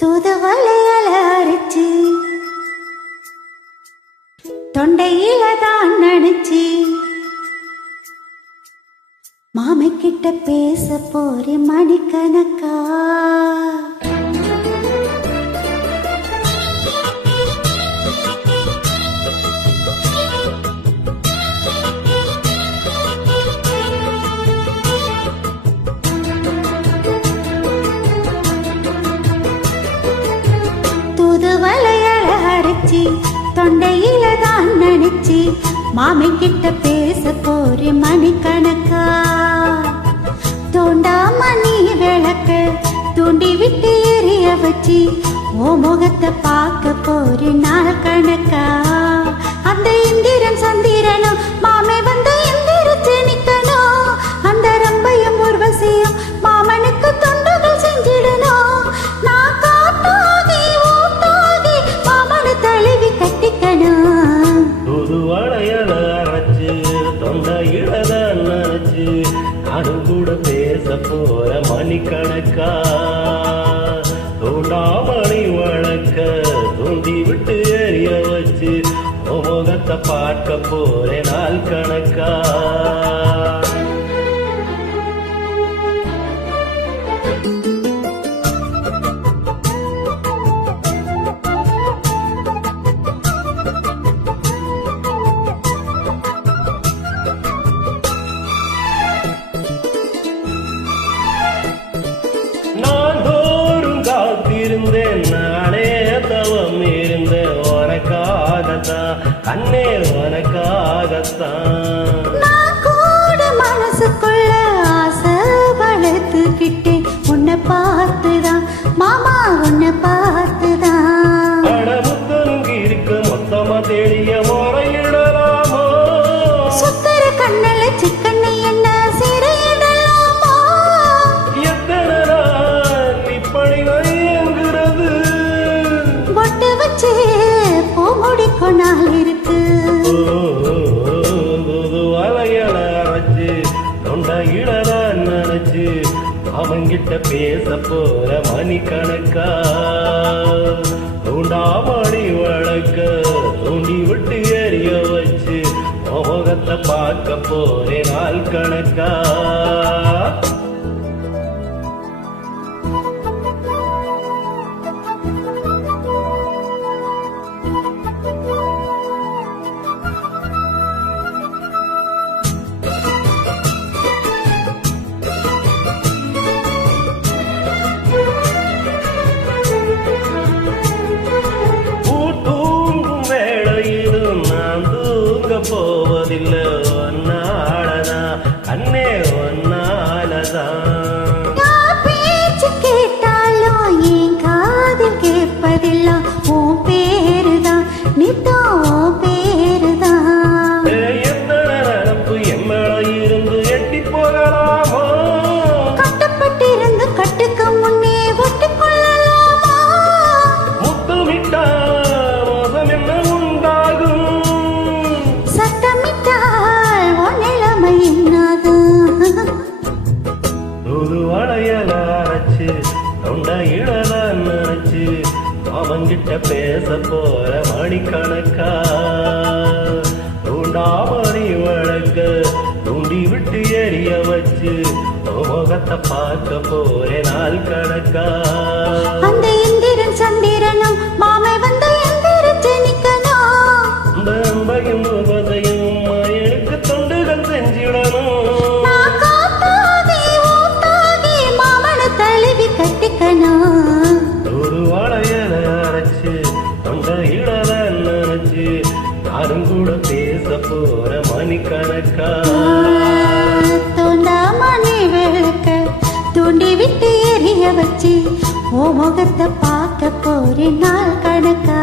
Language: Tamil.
தூதுவளையல அரைச்சு தொண்டையில தான் நடிச்சு மாமை கிட்ட பேச போறே மணிக்கணக்கா. தூதுவளையல அரைச்சி தொண்டையில தான் நினைச்சி மாமை கிட்ட பேச போறே மணிக்கணக்கா. தோண்டாம நீ விளக்க தூண்டி விட்டு எரிய வச்சு ஓ முகத்தை பார்க்க போறே நாள் கணக்கா. அந்த இந்திரன் சந்திரனும் மாமே வந்து எந்திரிச்சு நிக்கணும். அந்த ரம்பையும் உர்வசியும் மாமனுக்கு தொண்டுகள் செஞ்சிடணும். நான் காட்டாகி ஊட்டாகி மாமனு தழுவி கட்டிக்கணும். தூதுவளையல அரைச்சு தொண்டையில நினைச்சு நானும் கூட பேச போற மணிக்கணக்கா. தூண்டாமணி வழக்க தூண்டி விட்டு எரிய வச்சு முகத்தை பார்க்க போறேன் நாள் கணக்கா. இருந்தேன் நானே தவம் இருந்தேன் உனக்காகத்தான் கண்ணே உனக்காகத்தான். நான் கூட மனசுக்குள்ள ஆசை வளர்த்துக்கிட்டே உன்னை பார்த்துதான் மாமா உன்னை பார்த்துதான். அடமுத்தனுங்க இருக்க மொத்தமா தெரிய முறையிடலாமோ. சுத்தர கண்ணல சிக்கண்ணை என்ன சிறையிடலாமோ. எத்தனை நாள் இப்படி நயங்குறது பொட்டு வச்சு பூ முடிக்கொண்டால் இருக்கு. வளையல அரைச்சு தொண்டையிடதான் நினைச்சு அவங்கிட்ட பேச போற மணிக்கணக்கா. தூண்டாமணி வழக்க தூண்டி விட்டு எரிய வச்சு முகத்தை பார்க்க போறே நாள் கணக்கா. போவதில்லை ஒன்னாலதான் கண்ணே ஒன்னாலதான். பேச்சு கேட்டாலும் என் காதில் கேட்பதில்லை உன் பேருதான் நித்தம் உன் பேருதான். எத்தனை நடப்பு எம்மள இருந்து எட்டி போகலாமோ. கட்டப்பட்டிருந்து கட்டுக்கு முன்னே ஒட்டிக்கொள்ளலாமா. முத்தமிட்டா மோசம் என்ன உண்டாகும். தூதுவளையல அரைச்சு தொண்டையில நினைச்சு அவங்கிட்ட பேச போற மணிக்கணக்கா. தூண்டாமணி வழக்க தூண்டி விட்டு எரிய வச்சு முகத்தை பார்க்க போறே நாள் கணக்கா. அந்த இந்திரன் சந்திரனும் மாமை வந்து எந்திரிச்சு நிக்கணும். அந்த அம்பையும் உபதையும் எனக்கு தொண்டுகள் செஞ்சிடணும். தூதுவளையல அரைச்சு தொண்டையில நினைச்சு நானும் கூட பேச போற மணிக்கணக்கா. தோண்டாமணி விளக்க தூண்டி விட்டு எரிய வச்சு ஓ முகத்தை பார்க்க போறே நாள் கணக்கா.